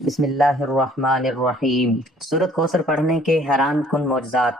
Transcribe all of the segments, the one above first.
بسم اللہ الرحمن الرحیم۔ سورت کوثر پڑھنے کے حیران کن معجزات۔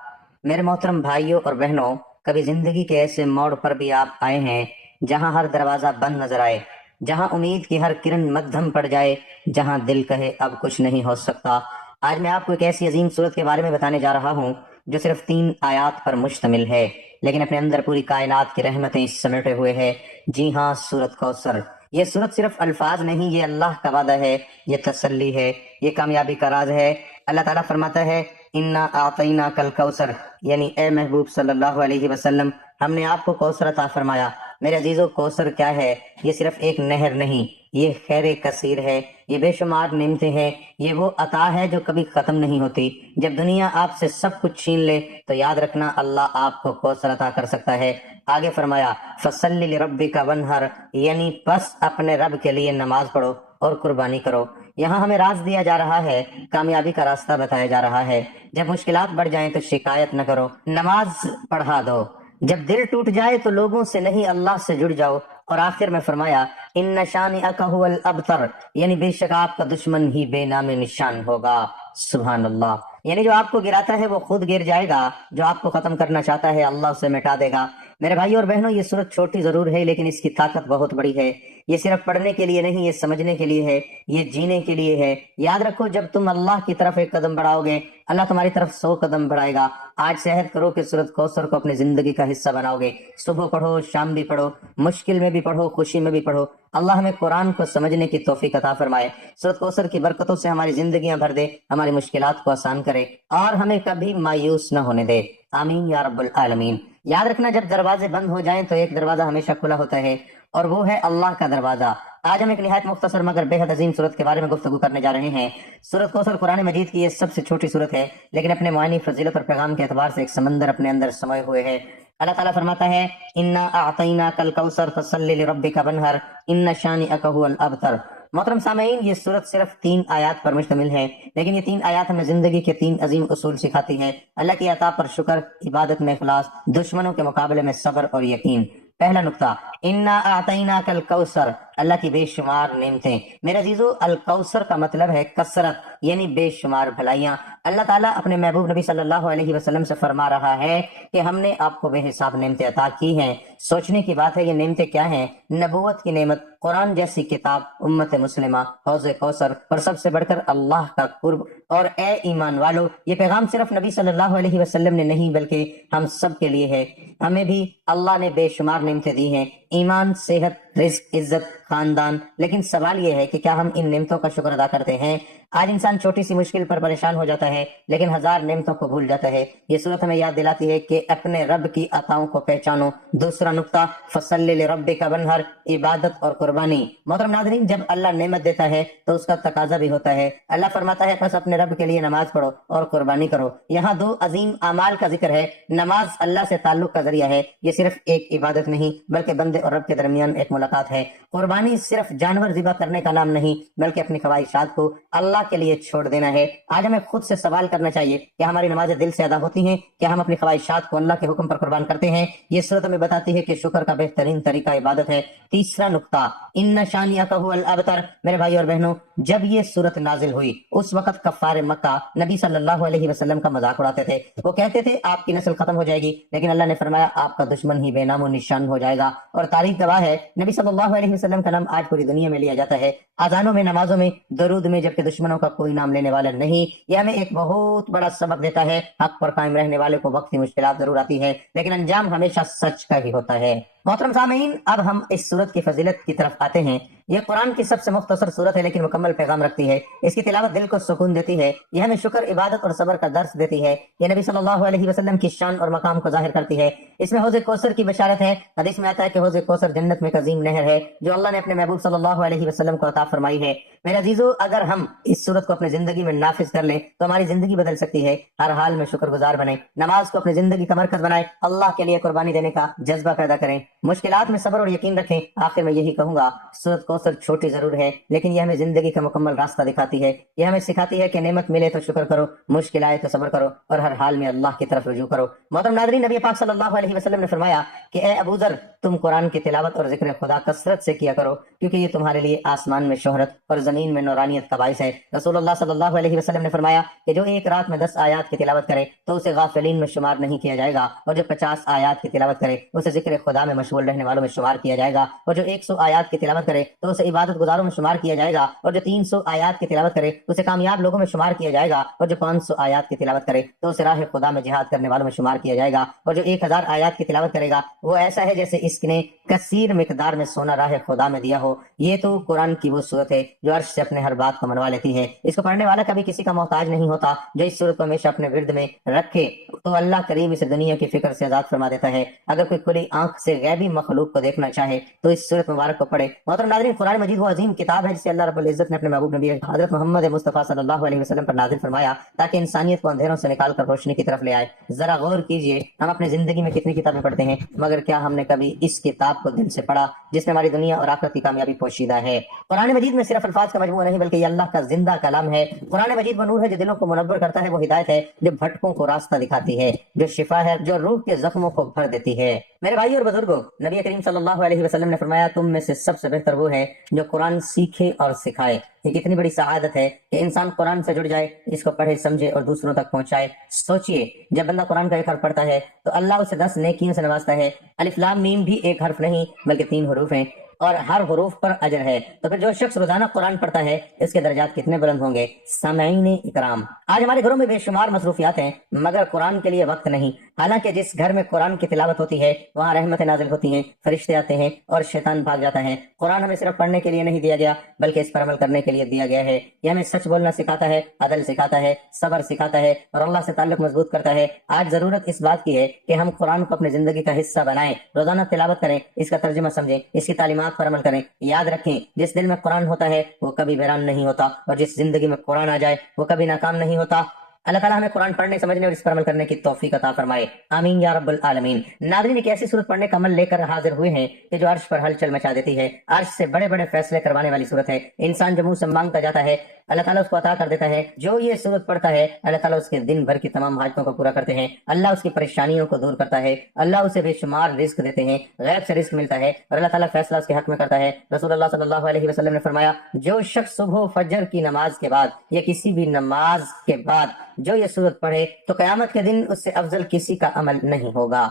میرے محترم بھائیوں اور بہنوں، کبھی زندگی کے ایسے موڑ پر بھی آپ آئے ہیں جہاں ہر دروازہ بند نظر آئے، جہاں امید کی ہر کرن مدھم پڑ جائے، جہاں دل کہے اب کچھ نہیں ہو سکتا؟ آج میں آپ کو ایک ایسی عظیم سورت کے بارے میں بتانے جا رہا ہوں جو صرف 3 آیات پر مشتمل ہے، لیکن اپنے اندر پوری کائنات کی رحمتیں سمیٹے ہوئے ہے۔ جی ہاں، سورت کوثر۔ یہ سورت صرف الفاظ نہیں، یہ اللہ کا وعدہ ہے، یہ تسلی ہے، یہ کامیابی کا راز ہے۔ اللہ تعالیٰ فرماتا ہے انا اعطیناک کل کوثر، یعنی اے محبوب صلی اللہ علیہ وسلم، ہم نے آپ کو کوثر عطا فرمایا۔ میرے عزیزو، کوثر کیا ہے؟ یہ صرف ایک نہر نہیں، یہ خیر کثیر ہے، یہ بے شمار نعمتیں ہیں، یہ وہ عطا ہے جو کبھی ختم نہیں ہوتی۔ جب دنیا آپ سے سب کچھ چھین لے تو یاد رکھنا اللہ آپ کو کوثر عطا کر سکتا ہے۔ آگے فرمایا فصلی لربک وانحر، یعنی بس اپنے رب کے لیے نماز پڑھو اور قربانی کرو۔ یہاں ہمیں راز دیا جا رہا ہے، کامیابی کا راستہ بتایا جا رہا ہے۔ جب مشکلات بڑھ جائیں تو شکایت نہ کرو، نماز پڑھا دو۔ جب دل ٹوٹ جائے تو لوگوں سے نہیں اللہ سے جڑ جاؤ۔ اور آخر میں فرمایا ان شانئک ھو الابتر، یعنی بے شک آپ کا دشمن ہی بے نام نشان ہوگا۔ سبحان اللہ، یعنی جو آپ کو گراتا ہے وہ خود گر جائے گا، جو آپ کو ختم کرنا چاہتا ہے اللہ اسے مٹا دے گا۔ میرے بھائیوں اور بہنوں، یہ سورت چھوٹی ضرور ہے لیکن اس کی طاقت بہت بڑی ہے۔ یہ صرف پڑھنے کے لیے نہیں، یہ سمجھنے کے لیے ہے، یہ جینے کے لیے ہے۔ یاد رکھو، جب تم اللہ کی طرف ایک قدم بڑھاؤ گے، اللہ تمہاری طرف 100 قدم بڑھائے گا۔ آج سے عہد کرو کہ سورت کوثر کو اپنی زندگی کا حصہ بناؤ گے۔ صبح پڑھو، شام بھی پڑھو، مشکل میں بھی پڑھو، خوشی میں بھی پڑھو۔ اللہ ہمیں قرآن کو سمجھنے کی توفیق عطا فرمائے۔ سورت کوثر کی برکتوں سے ہماری زندگیاں بھر دے، ہماری مشکلات کو آسان کرے اور ہمیں کبھی مایوس نہ ہونے دے۔ آمین یا رب العالمین۔ یاد رکھنا، جب دروازے بند ہو جائیں تو ایک دروازہ ہمیشہ کھلا ہوتا ہے، اور وہ ہے اللہ کا دروازہ۔ آج ہم ایک نہایت مختصر مگر بے حد عظیم صورت کے بارے میں گفتگو کرنے جا رہے ہیں۔ سورت کوثر قرآن مجید کی یہ سب سے چھوٹی صورت ہے، لیکن اپنے معانی فضیلت اور پیغام کے اعتبار سے ایک سمندر اپنے اندر سموئے ہوئے ہے۔ اللہ تعالیٰ فرماتا ہے انا اعطیناک الکوثر فصلی لربک وانحر ان شانئک ھو الابتر۔ محترم سامعین، یہ صورت صرف 3 آیات پر مشتمل ہے، لیکن یہ 3 آیات ہمیں زندگی کے 3 عظیم اصول سکھاتی ہے۔ اللہ کی عطا پر شکر، عبادت میں اخلاص، دشمنوں کے مقابلے میں صبر اور یقین۔ پہلا نقطہ، انا اعطیناک الکوثر، اللہ کی بے شمار نعمتیں۔ میرے عزیزو، الکوثر کا مطلب ہے کثرت، یعنی بے شمار بھلائیاں۔ اللہ تعالیٰ اپنے محبوب نبی صلی اللہ علیہ وسلم سے فرما رہا ہے کہ ہم نے آپ کو بے حساب نعمتیں عطا کی ہیں۔ سوچنے کی بات ہے، یہ نعمتیں کیا ہیں؟ نبوت کی نعمت، قرآن جیسی کتاب، امت مسلمہ، حوض کوثر، اور سب سے بڑھ کر اللہ کا قرب۔ اور اے ایمان والو، یہ پیغام صرف نبی صلی اللہ علیہ وسلم نے نہیں بلکہ ہم سب کے لیے ہے۔ ہمیں بھی اللہ نے بے شمار نعمتیں دی ہیں، ایمان، صحت، رزق، عزت، خاندان۔ لیکن سوال یہ ہے کہ کیا ہم ان نعمتوں کا شکر ادا کرتے ہیں؟ آج انسان چھوٹی سی مشکل پر پریشان ہو جاتا ہے لیکن ہزار نعمتوں کو بھول جاتا ہے۔ یہ صورت ہمیں یاد دلاتی ہے کہ اپنے رب کی عطاؤں کو پہچانو۔ دوسرا نقطہ، فصلی لربک وانحر، عبادت اور قربانی۔ محترم ناظرین، جب اللہ نعمت دیتا ہے تو اس کا تقاضا بھی ہوتا ہے۔ اللہ فرماتا ہے بس اپنے رب کے لیے نماز پڑھو اور قربانی کرو۔ یہاں 2 عظیم اعمال کا ذکر ہے۔ نماز اللہ سے تعلق کا ذریعہ ہے، یہ صرف ایک عبادت نہیں بلکہ بندے اور رب کے درمیان ایک ملاقات ہے۔ قربانی صرف جانور ذبح کرنے کا نام نہیں بلکہ اپنی خواہشات کو اللہ کے لیے چھوڑ دینا ہے۔ آج ہمیں خود سے سوال کرنا چاہیے کہ ہماری نمازیں دل سے ادا ہوتی ہیں؟ کیا ہم اپنی خواہشات کو اللہ کے حکم پر قربان کرتے ہیں؟ یہ صورت ہمیں بتاتی ہے کہ شکر کا بہترین طریقہ عبادت ہے۔ تیسرا نقطہ، ان شانئک ھو الابتر۔ میرے بھائی اور بہنوں، جب یہ صورت نازل ہوئی اس وقت کفار مکہ نبی صلی اللہ علیہ وسلم کا مذاق اڑاتے تھے۔ وہ کہتے تھے آپ کی نسل ختم ہو جائے گی، لیکن اللہ نے فرمایا آپ کا دشمن ہی بے نام و نشان ہو جائے گا۔ اور تاریخ گواہ ہے، نبی صلی اللہ علیہ وسلم کا نام آج پوری دنیا میں لیا جاتا ہے، اذانوں میں، نمازوں میں، درود میں، جبکہ دشمنوں کا کوئی نام لینے والا نہیں۔ یہ ہمیں ایک بہت بڑا سبق دیتا ہے، حق پر قائم رہنے والے کو وقتی مشکلات ضرور آتی ہے لیکن انجام ہمیشہ سچ کا ہی ہوتا ہے۔ محترم سامعین، اب ہم اس صورت کی فضیلت کی طرف آتے ہیں۔ یہ قرآن کی سب سے مختصر صورت ہے لیکن مکمل پیغام رکھتی ہے۔ اس کی تلاوت دل کو سکون دیتی ہے، یہ ہمیں شکر، عبادت اور صبر کا درس دیتی ہے۔ یہ نبی صلی اللہ علیہ وسلم کی شان اور مقام کو ظاہر کرتی ہے۔ اس میں حوض کوثر کی بشارت ہے۔ حدیث میں آتا ہے کہ حوض کوثر جنت میں ایک عظیم نہر ہے جو اللہ نے اپنے محبوب صلی اللہ علیہ وسلم کو عطا فرمائی ہے۔ میرے عزیزو، اگر ہم اس صورت کو اپنی زندگی میں نافذ کر لیں تو ہماری زندگی بدل سکتی ہے۔ ہر حال میں شکر گزار بنیں، نماز کو اپنی زندگی کا مرکز بنائیں، اللہ کے لیے قربانی دینے کا جذبہ پیدا کریں، مشکلات میں صبر اور یقین رکھیں۔ آخر میں یہی کہوں گا، سورت کو کوثر چھوٹی ضرور ہے لیکن یہ ہمیں زندگی کا مکمل راستہ دکھاتی ہے. یہ ہمیں سکھاتی ہے کہ نعمت ملے تو شکر کرو، مشکل آئے تو صبر کرو اور ہر حال میں اللہ کی طرف رجوع کرو. محترم ناظرین، نبی پاک صلی اللہ علیہ وسلم نے فرمایا کہ اے ابو ذر، تم قرآن کی تلاوت اور ذکر خدا کثرت سے کیا کرو کیونکہ یہ تمہارے لیے آسمان میں شہرت اور زمین میں نورانیت کا باعث ہے. رسول اللہ صلی اللہ علیہ وسلم نے فرمایا کہ جو ایک رات میں 10 آیات کی تلاوت کرے تو اسے غافلین میں شمار نہیں کیا جائے گا، اور جو 50 آیات کی تلاوت کرے اسے ذکر خدا میں مشغول رہنے والوں میں شمار کیا جائے گا، اور جو 100 آیات کی تلاوت کرے تو اسے عبادت گزاروں میں شمار کیا جائے گا، اور جو 300 آیات کی تلاوت کرے اسے کامیاب لوگوں میں شمار کیا جائے گا، اور جو 500 آیات کی تلاوت کرے تو اسے راہ خدا میں جہاد کرنے والوں میں شمار کیا جائے گا، اور جو 1000 آیات کی تلاوت کرے گا وہ ایسا ہے جیسے اس نے کثیر مقدار میں سونا راہ خدا میں دیا ہو. یہ تو قرآن کی وہ صورت ہے جو عرش سے اپنے ہر بات کو منوا لیتی ہے. اس کو پڑھنے والا کبھی کسی کا محتاج نہیں ہوتا. جو اس صورت کو ہمیشہ اپنے ورد میں رکھے تو اللہ کریم اسے دنیا کی فکر سے آزاد فرما دیتا ہے. اگر کوئی کھلی آنکھ سے غیبی مخلوق کو دیکھنا چاہے تو اس صورت مبارک کو پڑھے. محترم ناظرین، قرآن مجید وہ عظیم کتاب ہے جسے اللہ رب العزت نے اپنے محبوب نبی حضرت محمد مصطفیٰ صلی اللہ علیہ وسلم پر نازل فرمایا تاکہ انسانیت کو اندھیروں سے نکال کر روشنی کی طرف لے آئے. ذرا غور کیجئے، ہم اپنی زندگی میں کتنی کتابیں پڑھتے ہیں مگر کیا ہم نے کبھی اس کتاب کو دل سے پڑھا جس میں ہماری دنیا اور آخرت کی کامیابی پوشیدہ ہے؟ قرآن مجید میں صرف الفاظ کا مجموعہ نہیں بلکہ یہ اللہ کا زندہ کلام ہے. قرآن مجید وہ نور ہے جو دلوں کو منور کرتا ہے، وہ ہدایت ہے جو بھٹکوں کو راستہ دکھاتی ہے، جو شفا ہے جو روح کے زخموں کو بھر دیتی ہے. میرے بھائی اور بزرگوں، نبی کریم صلی اللہ علیہ وسلم نے فرمایا تم میں سے سب سے بہتر وہ ہے جو قرآن سیکھے اور سکھائے. یہ کتنی بڑی سعادت ہے کہ انسان قرآن سے جڑ جائے، اس کو پڑھے سمجھے اور دوسروں تک پہنچائے. سوچئے، جب بندہ قرآن کا ایک حرف پڑھتا ہے تو اللہ اسے 10 نیکیوں سے نوازتا ہے. الف لام میم بھی ایک حرف نہیں بلکہ 3 حروف ہیں اور ہر حروف پر اجر ہے. تو پھر جو شخص روزانہ قرآن پڑھتا ہے اس کے درجات کتنے بلند ہوں گے. سامعین اکرام، آج ہمارے گھروں میں بے شمار مصروفیات ہیں مگر قرآن کے لیے وقت نہیں. حالانکہ جس گھر میں قرآن کی تلاوت ہوتی ہے وہاں رحمتیں نازل ہوتی ہیں، فرشتے آتے ہیں اور شیطان بھاگ جاتا ہے. قرآن ہمیں صرف پڑھنے کے لیے نہیں دیا گیا بلکہ اس پر عمل کرنے کے لیے دیا گیا ہے. یہ ہمیں سچ بولنا سکھاتا ہے، عدل سکھاتا ہے، صبر سکھاتا ہے اور اللہ سے تعلق مضبوط کرتا ہے. آج ضرورت اس بات کی ہے کہ ہم قرآن کو اپنی زندگی کا حصہ بنائیں، روزانہ تلاوت کریں، اس کا ترجمہ سمجھیں، اس کی تعلیمات پر عمل کریں. یاد رکھیں، جس دل میں قرآن ہوتا ہے وہ کبھی ویران نہیں ہوتا، اور جس زندگی میں قرآن آ جائے وہ کبھی ناکام نہیں ہوتا. اللہ تعالیٰ ہمیں قرآن پڑھنے، سمجھنے اور اس پر عمل کرنے کی توفیق عطا فرمائے. آمین یا رب العالمین. ناظرین، ایک ایسی صورت پڑھنے کا عمل لے کر حاضر ہوئے ہیں کہ جو عرش پر ہلچل مچا دیتی ہے. عرش سے بڑے بڑے فیصلے کروانے والی صورت ہے. انسان جو منہ سے مانگتا جاتا ہے اللہ تعالیٰ اس کو عطا کر دیتا ہے. جو یہ صورت پڑھتا ہے اللہ تعالیٰ اس کے دن بھر کی تمام حاجتوں کو پورا کرتے ہیں. اللہ اس کی پریشانیوں کو دور کرتا ہے. اللہ اسے بے شمار رزق دیتے ہیں، غیب سے رزق ملتا ہے اور اللہ تعالیٰ فیصلہ اس کے حق میں کرتا ہے. رسول اللہ صلی اللہ علیہ وسلم نے فرمایا جو شخص صبح فجر کی نماز کے بعد یا کسی بھی نماز کے بعد جو یہ صورت پڑھے تو قیامت کے دن اس سے افضل کسی کا عمل نہیں ہوگا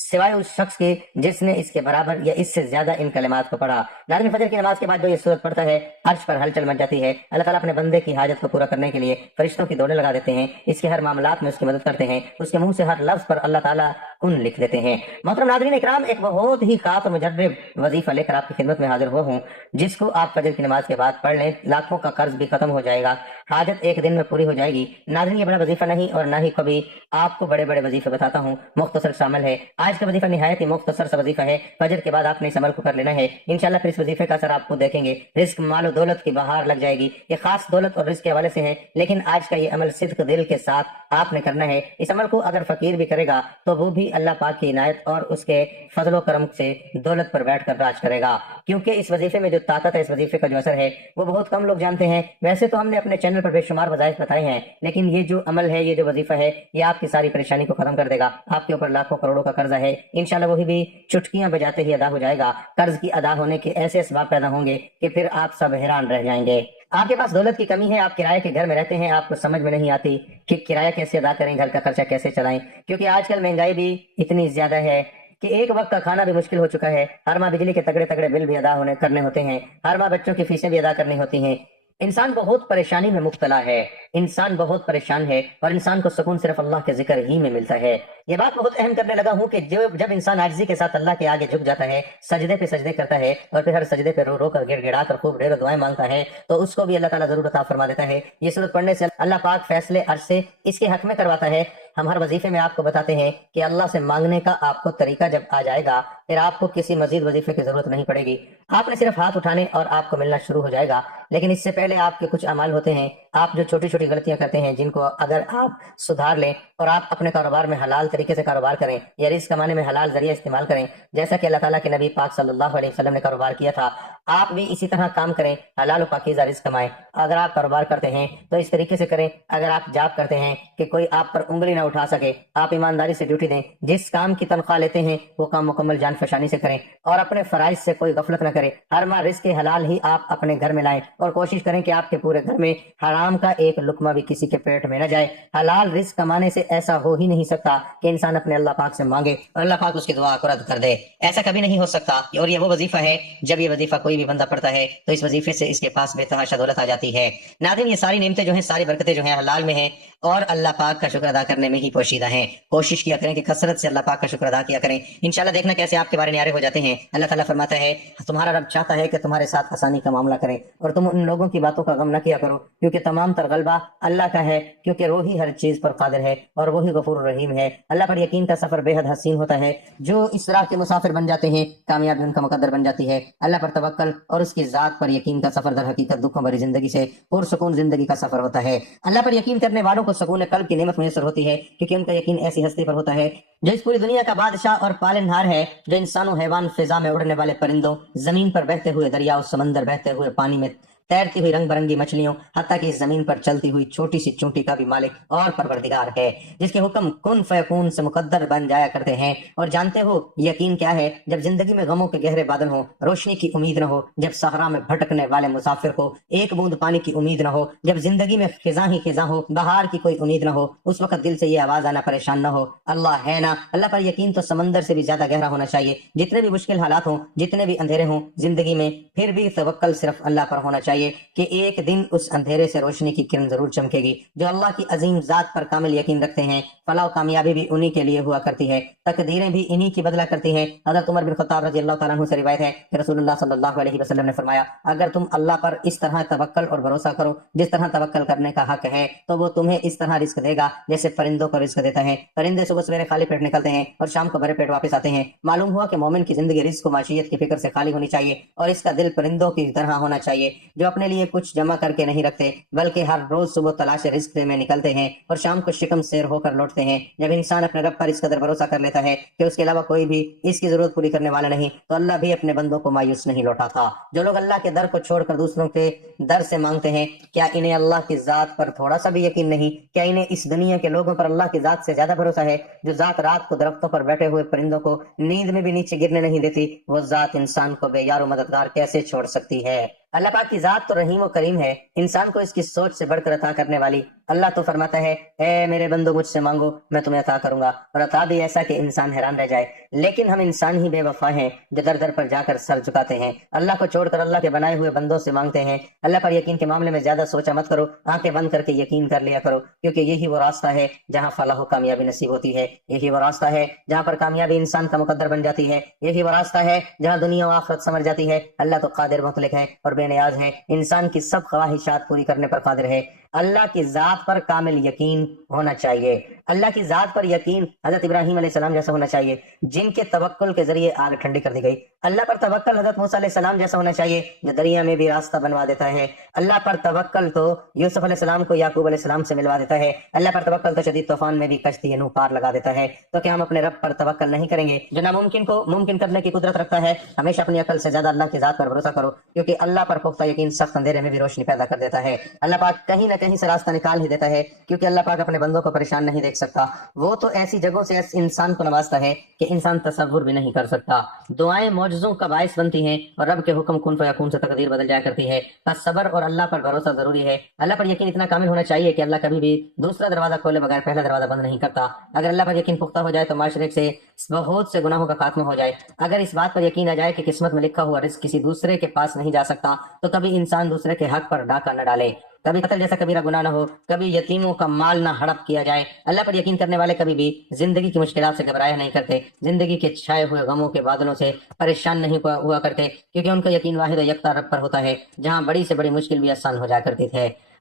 سوائے اس شخص کے جس نے اس کے برابر یا اس سے زیادہ ان کلمات کو پڑھا. ناظرین، فجر کی نماز کے بعد جو یہ صورت پڑھتا ہے عرش پر ہلچل مچ جاتی ہے. اللہ تعالیٰ اپنے بندے کی حاجت کو پورا کرنے کے لیے فرشتوں کی دوڑیں لگا دیتے ہیں، اس کے ہر معاملات میں اس کی مدد کرتے ہیں، اس کے منہ سے ہر لفظ پر اللہ تعالیٰ کن لکھ دیتے ہیں. محترم ناظرین اکرام، ایک بہت ہی خاص اور مجرب وظیفہ لے کر آپ کی خدمت میں حاضر ہوا ہوں جس کو آپ فجر کی نماز کے بعد پڑھ لیں لاکھوں کا قرض بھی ختم ہو جائے گا، حاجت ایک دن میں پوری ہو جائے گی. ناظرین، یہ بڑا وظیفہ نہیں اور نہ ہی کبھی آپ کو بڑے بڑے وظیفے بتاتا ہوں، مختصر شامل ہے. آج کا وظیفہ نہایت ہی مختصر سا وظیفہ ہے. فجر کے بعد آپ نے اس عمل کو کر لینا ہے. انشاءاللہ پھر اس وظیفے کا اثر آپ کو دیکھیں گے. رزق، مال و دولت کی بہار لگ جائے گی. یہ خاص دولت اور رزق کے حوالے سے ہے لیکن آج کا یہ عمل صدق دل کے ساتھ آپ نے کرنا ہے. اس عمل کو اگر فقیر بھی کرے گا تو وہ بھی اللہ پاک کی عنایت اور اس کے فضل و کرم سے دولت پر بیٹھ کر راج کرے گا، کیونکہ اس وظیفے میں جو طاقت ہے، اس وظیفے کا جو اثر ہے وہ بہت کم لوگ جانتے ہیں. ویسے تو ہم نے اپنے چینل پر بے شمار وظائف بتائے ہیں لیکن یہ جو عمل ہے، یہ جو وظیفہ ہے، یہ آپ کی ساری پریشانی کو ختم کر دے گا. آپ کے اوپر لاکھوں کروڑوں کا قرضہ ہے، انشاءاللہ وہی بھی چٹکیاں بجاتے ہی ادا ہو جائے گا. قرض کی ادا ہونے کے ایسے اسباب پیدا ہوں گے کہ پھر آپ سب حیران رہ جائیں گے. آپ کے پاس دولت کی کمی ہے، آپ کرائے کے گھر میں رہتے ہیں، آپ کو سمجھ میں نہیں آتی کہ کرایہ کیسے ادا کریں، گھر کا خرچہ کیسے چلائیں، کیونکہ آج کل مہنگائی بھی اتنی زیادہ ہے کہ ایک وقت کا کھانا بھی مشکل ہو چکا ہے. ہر ماہ بجلی کے تگڑے تگڑے بل بھی ادا کرنے ہوتے ہیں، ہر ماہ بچوں کی فیسیں بھی ادا کرنی ہوتی ہیں. انسان بہت پریشانی میں مبتلا ہے، انسان بہت پریشان ہے اور انسان کو سکون صرف اللہ کے ذکر ہی میں ملتا ہے. یہ بات بہت اہم کرنے لگا ہوں کہ جب انسان عاجزی کے ساتھ اللہ کے آگے جھک جاتا ہے، سجدے پہ سجدے کرتا ہے اور پھر ہر سجدے پہ رو رو کر گڑ گڑا کر خوب ڈھیر دعائیں مانگتا ہے تو اس کو بھی اللہ تعالیٰ ضرور عطا فرما دیتا ہے. یہ سورت پڑھنے سے اللہ پاک فیصلے عرش سے اس کے حق میں کرواتا ہے. ہم ہر وظیفے میں آپ کو بتاتے ہیں کہ اللہ سے مانگنے کا آپ کو طریقہ جب آ جائے گا پھر آپ کو کسی مزید وظیفے کی ضرورت نہیں پڑے گی. آپ نے صرف ہاتھ اٹھانے اور آپ کو ملنا شروع ہو جائے گا. لیکن اس سے پہلے آپ کے کچھ اعمال ہوتے ہیں، آپ جو چھوٹی چھوٹی غلطیاں کرتے ہیں جن کو اگر آپ سدھار لیں اور آپ اپنے کاروبار میں حلال طریقے سے کاروبار کریں یا رزق کمانے میں حلال ذریعہ استعمال کریں، جیسا کہ اللہ تعالیٰ کے نبی پاک صلی اللہ علیہ وسلم نے کاروبار کیا تھا، آپ بھی اسی طرح کام کریں، حلال و پاکیزہ رزق کمائیں. اگر آپ کاروبار کرتے ہیں تو اس طریقے سے کریں. اگر آپ جاب کرتے ہیں کہ کوئی آپ پر انگلی نہ اٹھا سکے، آپ ایمانداری سے ڈیوٹی دیں. جس کام کی تنخواہ لیتے ہیں وہ کام مکمل جان فشانی سے کریں اور اپنے فرائض سے کوئی غفلت نہ کریں. ہر ماہ رزق حلال ہی آپ اپنے گھر میں لائیں اور کوشش کریں کہ آپ کے پورے گھر میں حرام کا ایک لقمہ بھی کسی کے پیٹ میں نہ جائے. حلال رزق کمانے سے ایسا ہو ہی نہیں سکتا کہ انسان اپنے اللہ پاک سے مانگے اور اللہ پاک اس کی دعا کو رد کر دے. ایسا کبھی نہیں ہو سکتا. اور یہ وہ وظیفہ ہے، جب یہ وظیفہ کوئی بھی بندہ پڑھتا ہے تو اس وظیفے سے اس کے پاس بے تحاشا دولت آ جاتی ہے. ناظرین، یہ ساری نعمتیں جو ہیں، ساری برکتیں جو ہیں، حلال میں ہیں اور اللہ پاک کا شکر ادا کرنے میں ہی پوشیدہ ہیں. کوشش کیا کریں کہ کثرت سے اللہ پاک کا شکر ادا کیا کریں. انشاءاللہ دیکھنا کیسے آپ کے بارے نیارے ہو جاتے ہیں. اللہ تعالیٰ فرماتا ہے تمہارا رب چاہتا ہے کہ تمہارے ساتھ آسانی کا معاملہ کریں اور تم ان لوگوں کی باتوں کا غم نہ کیا کرو، کیونکہ تمام تر غلبہ اللہ کا ہے، کیونکہ وہ ہی ہر چیز پر قادر ہے اور وہی غفور الرحیم ہے. اللہ پر یقین کا سفر بے حد حسین ہوتا ہے. جو اس راہ کے مسافر بن جاتے ہیں کامیابی ان کا مقدر بن جاتی ہے. اللہ پر توکل اور اس کی ذات پر یقین کا سفر در حقیقت دکھوں بھری زندگی سے پرسکون زندگی کا سفر ہوتا ہے. اللہ پر یقین کرنے والوں کو سکون قلب کی نعمت میسر ہوتی ہے، کیونکہ ان کا یقین ایسی ہستی پر ہوتا ہے جو اس پوری دنیا کا بادشاہ اور پالنہار ہے، جو انسانوں، حیوان، فضا میں اڑنے والے پرندوں، زمین پر بہتے ہوئے دریاؤ، سمندر بہتے ہوئے پانی میں تیرتی ہوئی رنگ برنگی مچھلیوں، حتیٰ کہ اس زمین پر چلتی ہوئی چھوٹی سی چونٹی کا بھی مالک اور پروردگار ہے، جس کے حکم کن فیکون سے مقدر بن جایا کرتے ہیں. اور جانتے ہو یقین کیا ہے؟ جب زندگی میں غموں کے گہرے بادل ہوں، روشنی کی امید نہ ہو، جب صحرا میں بھٹکنے والے مسافر کو ایک بوند پانی کی امید نہ ہو، جب زندگی میں خزاں ہی خزاں ہو، بہار کی کوئی امید نہ ہو، اس وقت دل سے یہ آواز آنا پریشان نہ ہو، اللہ ہے نا. اللہ پر یقین تو سمندر سے بھی زیادہ گہرا ہونا چاہیے. جتنے بھی مشکل حالات ہوں، جتنے بھی اندھیرے ہوں زندگی میں، پھر بھی توکل صرف اللہ پر ہونا چاہیے کہ ایک دن اس اندھیرے سے روشنی کی کرن ضرور چمکے گی. جو اللہ کی عظیم ذات پر کامل یقین رکھتے ہیں، فلاح و کامیابی بھی انہی کے لیے ہوا کرتی ہے، تقدیریں بھی انہی کی بدلا کرتی ہیں. حضرت عمر بن خطاب رضی اللہ تعالیٰ عنہ سے روایت ہے کہ رسول اللہ صلی اللہ علیہ وسلم نے فرمایا، اگر تم اللہ پر اس طرح توکل اور بھروسہ کرو جس طرح توکل کرنے کا حق ہے، تو وہ تمہیں اس طرح رزق دے گا جیسے پرندوں کو رزق دیتا ہے. پرندے صبح سویرے خالی پیٹ نکلتے ہیں اور شام کو بھرے پیٹ واپس آتے ہیں. معلوم ہوا کہ مومن کی زندگی رزق و معیشت کی فکر سے خالی ہونی چاہیے اور اس کا دل پرندوں کی طرح ہونا چاہیے، جو اپنے لیے کچھ جمع کر کے نہیں رکھتے بلکہ ہر روز صبح تلاش رزق میں نکلتے ہیں اور شام کو شکم سیر ہو کر لوٹتے ہیں. جب انسان اپنے رب پر اس قدر بھروسہ کر لیتا ہے کہ اس کے علاوہ کوئی بھی اس کی ضرورت پوری کرنے والا نہیں، تو اللہ بھی اپنے بندوں کو مایوس نہیں لوٹاتا. جو لوگ اللہ کے در کو چھوڑ کر دوسروں کے در سے مانگتے ہیں، کیا انہیں اللہ کی ذات پر تھوڑا سا بھی یقین نہیں؟ کیا انہیں اس دنیا کے لوگوں پر اللہ کی ذات سے زیادہ بھروسہ ہے؟ جو ذات رات کو درختوں پر بیٹھے ہوئے پرندوں کو نیند میں بھی نیچے گرنے نہیں دیتی، وہ ذات انسان کو بے یار و مددگار کیسے چھوڑ سکتی ہے؟ اللہ پاک کی ذات تو رحیم و کریم ہے، انسان کو اس کی سوچ سے بڑھ کر عطا کرنے والی. اللہ تو فرماتا ہے، اے میرے بندو مجھ سے مانگو میں تمہیں عطا کروں گا، اور عطا بھی ایسا کہ انسان حیران رہ جائے. لیکن ہم انسان ہی بے وفا ہیں جو در در پر جا کر سر جھکاتے ہیں، اللہ کو چھوڑ کر اللہ کے بنائے ہوئے بندوں سے مانگتے ہیں. اللہ پر یقین کے معاملے میں زیادہ سوچا مت کرو، آنکھیں بند کر کے یقین کر لیا کرو، کیونکہ یہی وہ راستہ ہے جہاں فلاح و کامیابی نصیب ہوتی ہے. یہی وہ راستہ ہے جہاں پر کامیابی انسان کا مقدر بن جاتی ہے. یہی وہ راستہ ہے جہاں دنیا و آخرت سمر جاتی ہے. اللہ تو قادر مطلق ہے اور بے نیاز ہے، انسان کی سب خواہشات پوری کرنے پر قادر ہے. اللہ کی ذات پر کامل یقین ہونا چاہیے. اللہ کی ذات پر یقین حضرت ابراہیم علیہ السلام جیسا ہونا چاہیے جن کے توکل کے ذریعے آگ ٹھنڈی کر دی گئی. اللہ پر توکل حضرت موسیٰ علیہ السلام جیسا ہونا چاہیے جو دریا میں بھی راستہ بنوا دیتا ہے. اللہ پر توکل تو یوسف علیہ السلام کو یعقوب علیہ السلام سے ملوا دیتا ہے. اللہ پر توکل تو شدید طوفان میں بھی کشتی نوح پار لگا دیتا ہے. تو کیا ہم اپنے رب پر توکل نہیں کریں گے جو ناممکن کو ممکن کرنے کی قدرت رکھتا ہے؟ ہمیشہ اپنی عقل سے زیادہ اللہ کی ذات پر بھروسہ کرو، کیونکہ اللہ پر پختہ یقین سخت اندھیرے میں بھی روشنی پیدا کر دیتا ہے. اللہ پاک کہیں نہ کہیں سے راستہ نکال ہی دیتا ہے، کیونکہ اللہ پاک اپنے بندوں کو پریشان نہیں دیکھ سکتا. وہ تو ایسی جگہوں سے انسان کو نوازتا ہے کہ انسان تصور بھی نہیں کر سکتا. دعائیں معجزوں کا باعث بنتی ہیں اور رب کے حکم کن فیکون سے تقدیر بدل جایا کرتی ہے. بس صبر اور اللہ پر بھروسہ ضروری ہے. اللہ پر یقین اتنا کامل ہونا چاہیے کہ اللہ کبھی بھی دوسرا دروازہ کھولے بغیر پہلا دروازہ بند نہیں کرتا. اگر اللہ پر یقین پختہ ہو جائے تو معاشرے سے بہت سے گناہوں کا خاتمہ ہو جائے. اگر اس بات پر یقین آ جائے کہ قسمت میں لکھا ہوا رزق کسی دوسرے کے پاس نہیں جا سکتا، تو کبھی انسان دوسرے کے حق پر ڈاکہ نہ ڈالے، کبھی قتل جیسا کبیرہ گناہ نہ ہو، کبھی یتیموں کا مال نہ ہڑپ کیا جائے. اللہ پر یقین کرنے والے کبھی بھی زندگی کی مشکلات سے گھبرایا نہیں کرتے، زندگی کے چھائے ہوئے غموں کے بادلوں سے پریشان نہیں ہوا کرتے، کیونکہ ان کا یقین واحد و یکتا رب پر ہوتا ہے، جہاں بڑی سے بڑی مشکل بھی آسان ہو جایا کرتی ہے.